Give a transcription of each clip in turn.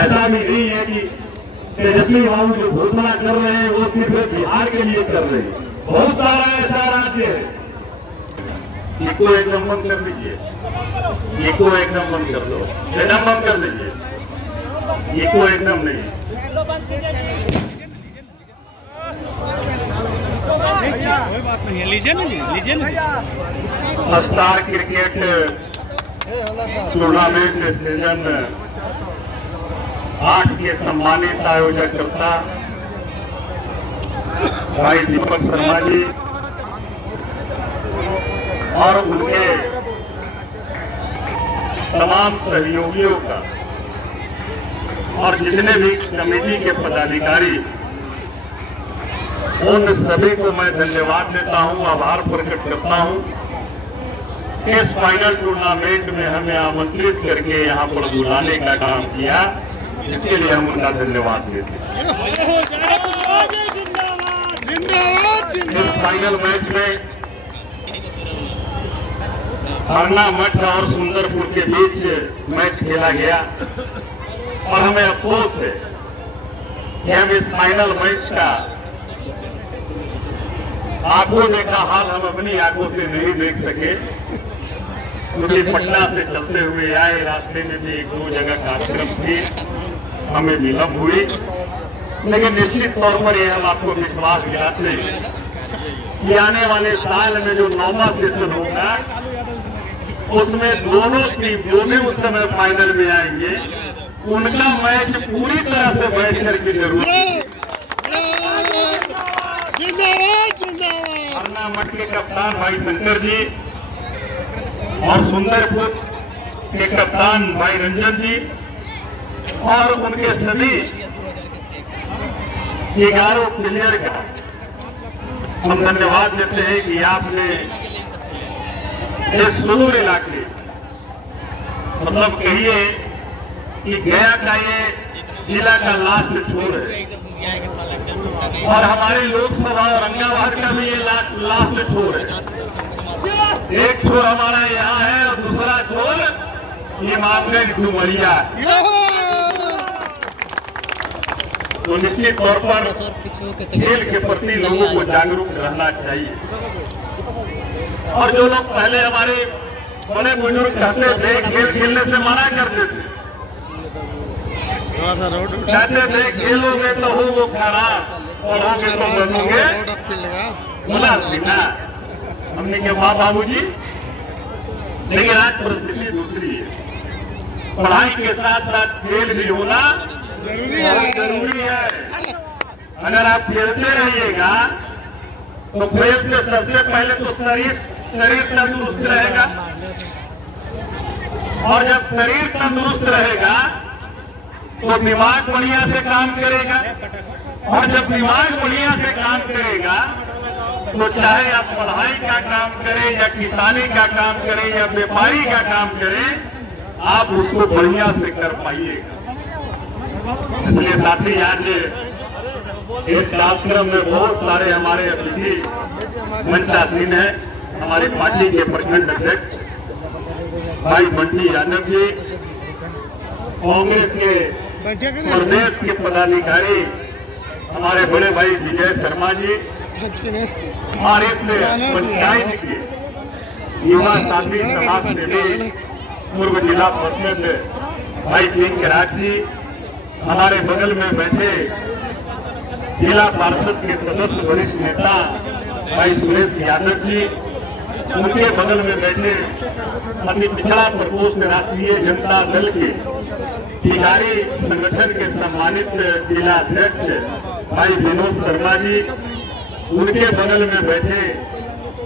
ऐसा भी नहीं है कि तेजस्वी बाबू जो घोषणा कर रहे हैं वो सिर्फ बिहार के लिए कर रहे हैं। बहुत सारा ऐसा राज्य है। ये को एकदम बंद कर लीजिए, ये को एकदम बंद कर दो, एकदम बंद कर लीजिए, ये को एकदम नहीं। कोई बात नहीं है, लीजिए ना जी, लीजिए ना। स्टार क्रिकेट टूर्नामेंट सीजन 8 के सम्मानित आयोजक करता भाई दीपक शर्मा जी और उनके तमाम सहयोगियों का और जितने भी कमेटी के पदाधिकारी, उन सभी को मैं धन्यवाद देता हूं, आभार प्रकट करता हूं। इस फाइनल टूर्नामेंट में हमें आमंत्रित करके यहां पर बुलाने का काम किया, इसके लिए हम उनका धन्यवाद देते हैं। इस फाइनल मैच में हरना मठ और सुंदरपुर के बीच मैच खेला गया और हमें अफसोस है कि हम इस फाइनल मैच का आंखों देखा हाल हम अपनी आंखों से नहीं देख सके, क्योंकि पटना से चलते हुए आए, रास्ते में भी 1-2 जगह कार्यक्रम थी, हमें विलंब हुई। लेकिन निश्चित तौर पर यह हम आपको विश्वास दिलाते हैं कि आने वाले साल में जो 9वां सेशन होगा उसमें दोनों टीम जो भी उस समय फाइनल में आएंगे उनका मैच पूरी तरह से बैठ करके जरूर। हरना मठ के कप्तान भाई शंकर जी और सुंदरपुर के कप्तान भाई रंजन जी और उनके सभी 11 प्लेयर का हम धन्यवाद देते हैं कि आपने इस सुदूर इलाके, मतलब कहिए कि गया का ये जिला का लास्ट छोर है और हमारे लोकसभा औरंगाबाद का भी ये लास्ट छोर है। एक छोर हमारा यहाँ है और दूसरा छोर ये मामगंज डुमरिया है। तो निश्चित तौर पर खेल के प्रति लोगों को जागरूक रहना चाहिए। और जो लोग पहले हमारे बड़े बुजुर्ग कहते थे खेल खेलने से मना करते थे, कहते थे खेलोगे तो हो वो खराब, पढ़ोगे तो बनोगे भला ना, हमने कहा वाह बाबू जी। लेकिन आज परिस्थिति दूसरी है, पढ़ाई के साथ साथ खेल भी होना जरूरी है। अगर आप खेलते रहिएगा तो खेल से सबसे पहले तो शरीर तंदुरुस्त रहेगा और जब शरीर तंदुरुस्त रहेगा तो दिमाग बढ़िया से काम करेगा और जब दिमाग बढ़िया से काम करेगा तो चाहे आप पढ़ाई का काम करें या किसानी का काम करें या व्यापारी का काम करें, आप उसको बढ़िया से कर पाइएगा। इसलिए साथी आज इस कार्यक्रम में बहुत सारे हमारे अतिथि मंचासीन है। हमारे पार्टी के प्रखंड अध्यक्ष भाई बंटी यादव जी, कांग्रेस के प्रदेश के पदाधिकारी हमारे बड़े भाई विजय शर्मा जी और इस पंचायत के युवा साथी समाज सेवी पूर्व जिला परिषद भाई पिंक राज जी, हमारे बगल में बैठे जिला पार्षद के सदस्य वरिष्ठ नेता भाई सुरेश यादव जी, उनके बगल में बैठे अति पिछड़ा प्रकोष्ठ राष्ट्रीय जनता दल के खिलाड़ी संगठन के सम्मानित जिला अध्यक्ष भाई विनोद शर्मा जी, उनके बगल में बैठे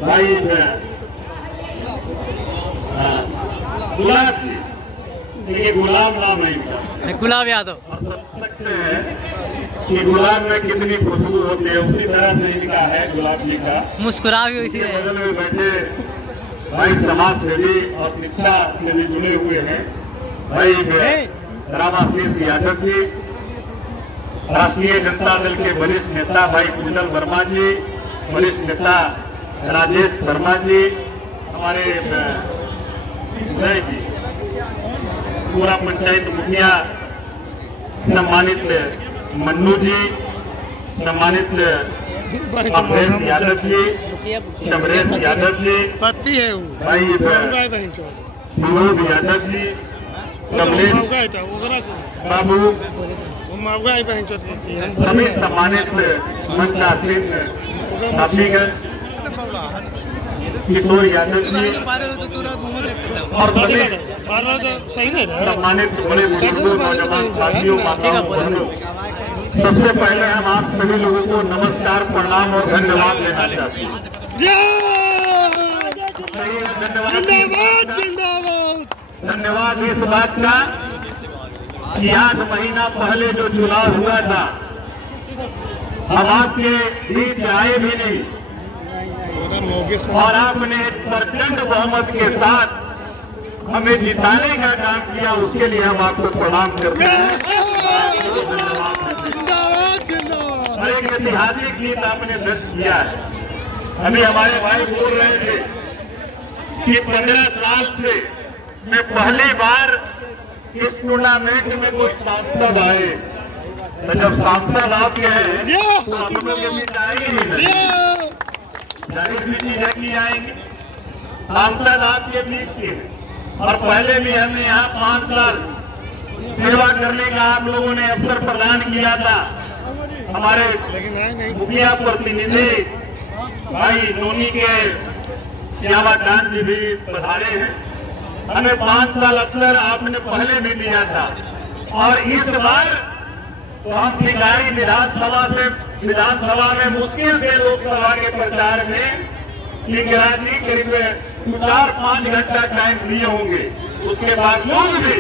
भाई गुलाब जी, देखिए गुलाब नाम है गुलाब यादव, समझ सकते हैं कि गुलाब में कितनी खुशबू होती है, उसी तरह से इनका है गुलाब जी का। मुस्कुरा भी उसी बगल में बैठे भाई समाज सेवी और शिक्षा से भी जुड़े हुए हैं भाई रामाशीष यादव जी, राष्ट्रीय जनता दल के वरिष्ठ नेता भाई कुंदन वर्मा जी, वरिष्ठ नेता राजेश वर्मा जी, हमारे जय जी, पूरा पंचायत मुखिया सम्मानित मन्नू जी, सम्मानित अमरेश यादव जी, समरेश यादव जी, पति है वो भाई गाय बहन चो विनोद यादव जी, कमलेश गाय था ओकरा को बाबू, वो मावगा बहन चो की हम सभी सम्मानित मंचासीन साथीगण, किशोर यादव जी और सभी सही नहीं रहा सम्मानित बड़े बुजुर्गों, नौजवान साथियों, माताओं, बहनों, सबसे पहले हम आप सभी लोगों को नमस्कार, प्रणाम और धन्यवाद देना चाहते हैं। जिंदाबाद जिंदाबाद। धन्यवाद इस बात का कि 8 महीना पहले जो चुनाव हुआ था, हम आपके बीच आए भी नहीं और आपने प्रचंड बहुमत के साथ हमें जिताने का काम किया, उसके लिए हम आपको प्रणाम करते हैं। और एक ऐतिहासिक गीत आपने व्यक्त किया है। अभी हमारे भाई बोल रहे थे कि 15 साल से मैं पहली बार इस टूर्नामेंट में कुछ सांसद आए, तो जब सांसद आप गए तो हम लोग के बीच आएंगे नहीं, जाहिर सी चीज है कि आएंगे। सांसद आपके बीच के, और पहले भी हमने यहाँ 5 साल सेवा करने का आप लोगों ने अवसर प्रदान किया था। हमारे मुखिया प्रतिनिधि भाई नोनी के श्यामा कांत जी भी पधारे हैं। हमें 5 साल अवसर आपने पहले भी दिया था, और इस बार तो हम भिखारी विधानसभा में मुश्किल से लोकसभा के प्रचार में निगरानी करीब 4-5 घंटा टाइम दिए होंगे। उसके बावजूद भी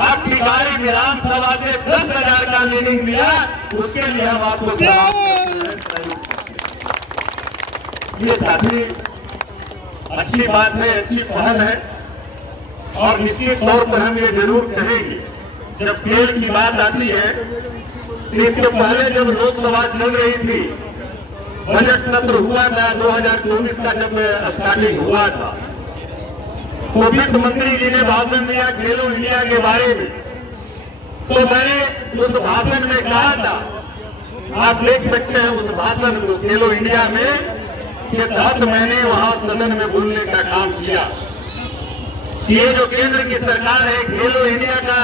आप भिखारी विधानसभा से 10,000 का लीडिंग मिला, उसके लिए हम आपको सलाम करते हैं। ये साथी अच्छी बात है, अच्छी पहल है, और निश्चित तौर पर हम ये जरूर कहेंगे, जब खेल की बात आती है, इससे पहले जब लोकसभा चल रही थी, बजट सत्र हुआ था 2024 का, जब स्टार्टिंग हुआ था, तो वित्त मंत्री जी ने भाषण दिया खेलो इंडिया के बारे में। तो मैंने उस भाषण में कहा था, आप देख सकते हैं उस भाषण को, खेलो इंडिया में के तहत मैंने वहां सदन में बोलने का काम किया कि ये जो केंद्र की सरकार है खेलो इंडिया का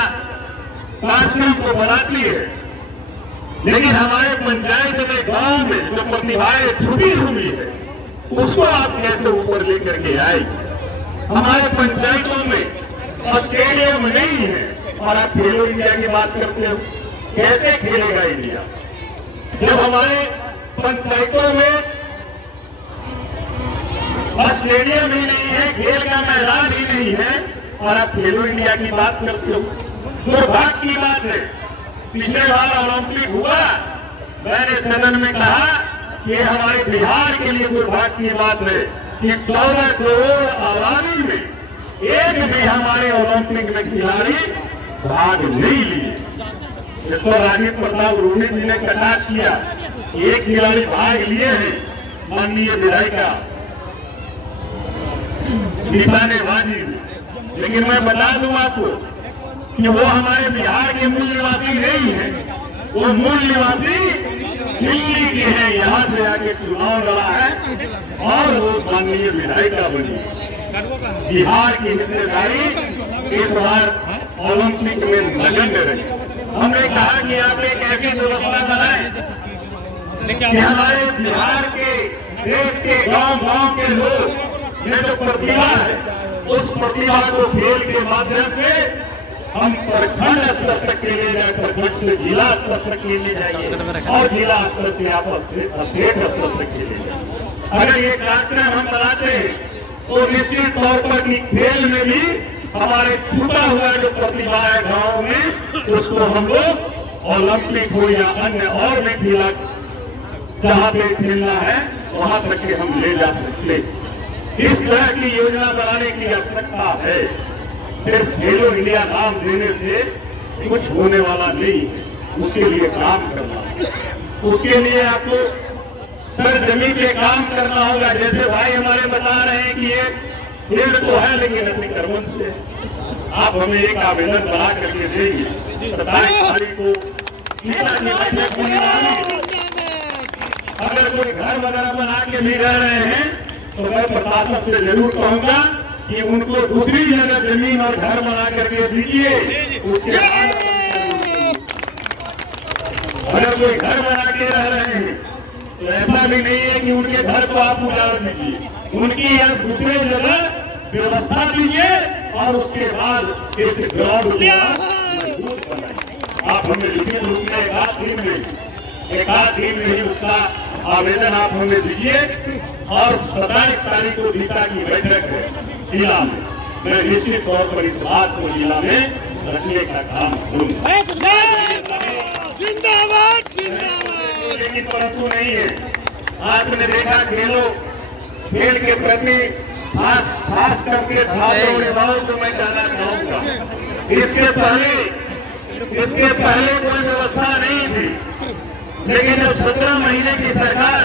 कार्यक्रम को बनाती है, लेकिन हमारे पंचायत में, गांव में जो प्रतिभाएं छुपी हुई है, उसको आप कैसे ऊपर लेकर के आए। हमारे पंचायतों में स्टेडियम नहीं है और आप खेलो इंडिया की बात करते हो, कैसे खेलेगा इंडिया जब हमारे पंचायतों में स्टेडियम ही नहीं है, खेल का मैदान ही नहीं है, और आप खेलो इंडिया की बात करते हो। दुर्भाग्य की बात है, पिछले बार ओलंपिक हुआ, मैंने सदन में कहा कि हमारे बिहार के लिए दुर्भाग्य की बात है कि 14 करोड़ आबादी में एक भी हमारे ओलंपिक में खिलाड़ी भाग नहीं लिए। इस पर राजीव प्रताप रूडी जी ने कटाक्ष किया, एक खिलाड़ी भाग लिए हैं, माननीय विधायिका निशानेबाजी में। लेकिन मैं बता दूं आपको कि वो हमारे बिहार के मूल निवासी नहीं है, वो मूल निवासी दिल्ली के हैं, यहाँ से आके चुनाव लड़ा है और वो माननीय विधायिका बनी। बिहार की हिस्सेदारी इस बार ओलंपिक में नगण्य रही। हमने कहा कि आप एक ऐसी व्यवस्था बनाएं कि हमारे बिहार के, देश के गांव-गांव के लोग ये जो प्रतिभा है, उस प्रतिभा को खेल के माध्यम से हम प्रखंड स्तर तक के लिए जाए, प्रखंड से जिला स्तर तक के लिए जाएंगे और जिला स्तर से आप स्टेट स्तर तक के लिए जाएंगे। अगर ये कार्यक्रम हम बनाते हैं तो निश्चित तौर पर कि खेल में भी हमारे छूटा हुआ जो प्रतिभा है गाँव में, उसको हम लोग ओलंपिक हो या अन्य और भी खेला जहाँ पे खेलना है वहाँ तक के हम ले जा सकते। इस तरह की योजना बनाने की आवश्यकता है। सिर्फ खेलो इंडिया नाम देने से कुछ होने वाला नहीं है, उसके लिए काम करना, उसके लिए आपको सर जमीन पे काम करना होगा। जैसे भाई हमारे बता रहे हैं कि ये फील्ड तो है लेकिन अतिक्रमण से आप हमें एक आवेदन बना करके देंगे 27 तारीख को नेता की बैठक होने वाली है। अगर कोई घर वगैरह बना के भी रह रहे हैं तो मैं प्रशासन से जरूर कहूंगा कि उनको दूसरी जगह जमीन और घर बना करके दीजिए। उसके बाद अगर कोई घर बना के रह रहे हैं तो ऐसा भी नहीं है कि उनके घर को आप उजाड़ दीजिए, उनकी या दूसरे जगह व्यवस्था दीजिए और उसके बाद इस ग्राउंड को मजबूत बनाइए। आप हमें लिखित रूप में एक आध दिन में ही उसका आवेदन आप हमें दीजिए और 27 तारीख को दिशा की बैठक है जिला में। मैं निश्चित तौर पर इस बात को जिला में रखने का काम करूंगा। जिंदाबाद जिंदाबाद। लेकिन परंतु नहीं है, आपने देखा खेल के प्रति खास करके छात्रों युवाओं को मैं कहना चाहूंगा, इसके पहले कोई व्यवस्था नहीं थी, लेकिन जब 17 महीने की सरकार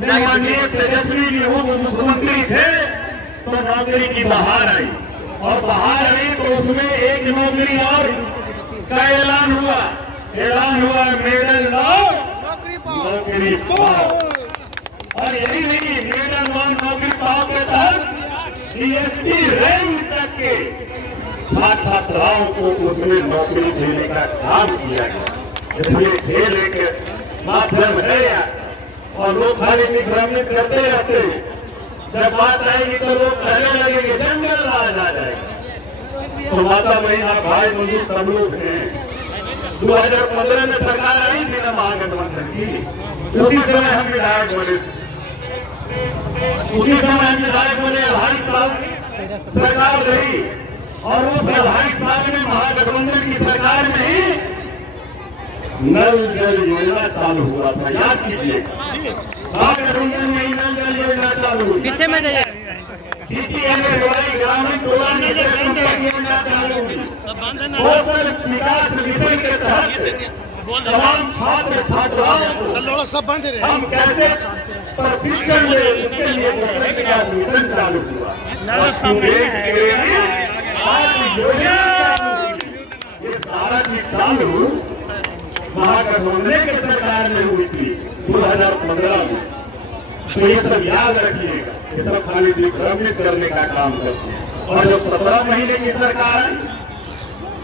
माननीय तेजस्वी जी मुख्यमंत्री थे तो नौकरी की बहार आई और बहार आई तो उसमें एक नौकरी और का ऐलान हुआ मेडल लो नौकरी पाओ। और यही नहीं, मेडल लो नौकरी पाओ के तहत DSP रैंक तक के छात्राओं को उसमें नौकरी देने का काम किया गया। इसलिए खेल एक माध्यम है यार, और लोग खाली विभ्रमित करते रहते हैं। जब बात आएगी तो लोग कहने लगेंगे जंगल राज आ जाएगा। तो माता बहना भाई बंधु सब लोग हैं। 2015 में सरकार आई थी ना महागठबंधन की, उसी समय हम विधायक बोले, 2.5 साल सरकार रही और उस 2.5 साल में महागठबंधन की सरकार में ही नल जल योजना चालू हुआ था, याद कीजिए। महागठबंधन में ही नल जल योजना चालू हुई, पीछे में जाइए। ग्रामीण योजना चालू हुई, कौशल विकास मिशन के तहत तमाम छात्र छात्राओं को हम कैसे प्रशिक्षण ले, उसके लिए कौशल विकास मिशन चालू हुआ। ये सारा चीज चालू महागठबंधन की सरकार में हुई थी 2015 में। तो ये सब याद रखिएगा, ये सब खाली विभ्रमित करने का काम करते हैं। और जब 17 महीने की सरकार है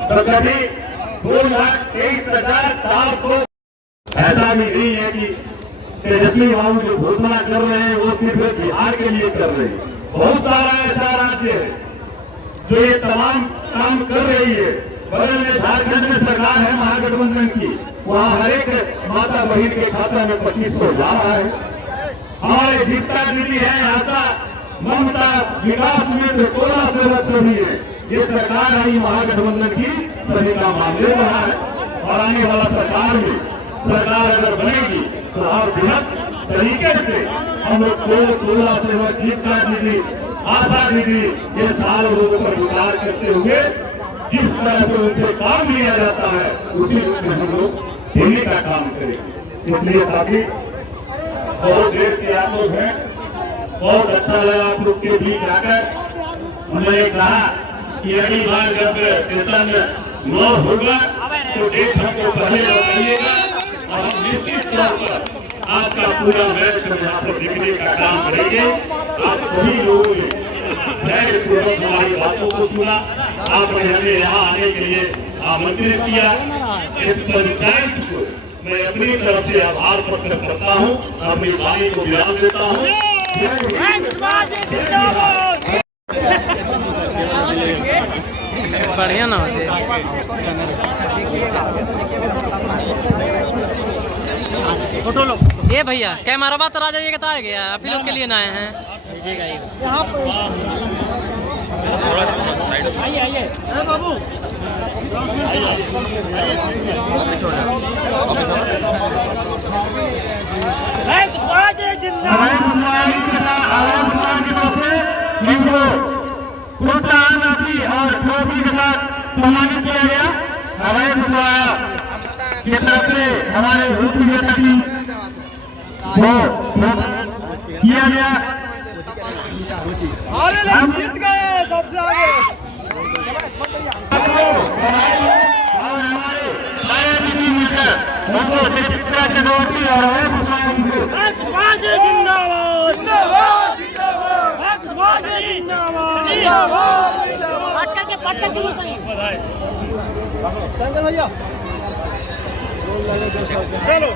तो कभी 2,23,400 ऐसा भी नहीं है कि तेजस्वी बाबू जो घोषणा कर रहे हैं वो सिर्फ बिहार के लिए कर रहे हैं। बहुत सारा ऐसा राज्य है जो ये तमाम काम कर रही है। बगल में झारखंड में सरकार है महागठबंधन की, वहाँ हर एक माता बहन के खाता में 2500 जा रहा है। हमारे जीविका दीदी है, आशा ममता विकास मित्र कोला सेवक सभी है। ये सरकार आई महागठबंधन की, सभी का मान ले रहा है। और आने वाला सरकार अगर बनेगी तो और बेहद तरीके से हम लोग कोला सेवक जीविका दीदी आशा दीदी ये साल लोगों पर विचार करते हुए जिस तरह से उनसे काम लिया जाता है उसी में हम लोग देने का काम करेंगे। इसलिए साथी बहुत देश के आप लोग हैं, बहुत अच्छा लगा आप लोग के बीच आकर। उन्होंने कहा कि अगली बार जब सेशन 9 होगा तो डेट हमको पहले बताइएगा और हम निश्चित तौर पर आपका पूरा मैच हम यहाँ पर देखने का काम करेंगे। आप सभी लोगों ने धैर्यपूर्वक हमारी बातों को सुना, आपने हमें यहाँ आने के लिए आमंत्रित किया। इस पंचायत को मैं अपनी तरफ से आभार प्रकट करता हूँ, अपनी वाणी को विराम देता हूँ। बढ़िया ना फोटो लो। ये भैया कैमरा तो राजा जी के तो आ गया, आप ही लोग के लिए ना आए हैं। यहाँ आइए बाबू। प्रोत्साहन राशि और ट्रॉफी के साथ सम्मानित किया गया। हवाई कुशवाहा की तरफ से हमारे रूप टीम को किया गया। जीत गए सबसे आगे। और हमारे साया दीदी मिलकर उनको से चित्रा चक्रवर्ती और भैया चलो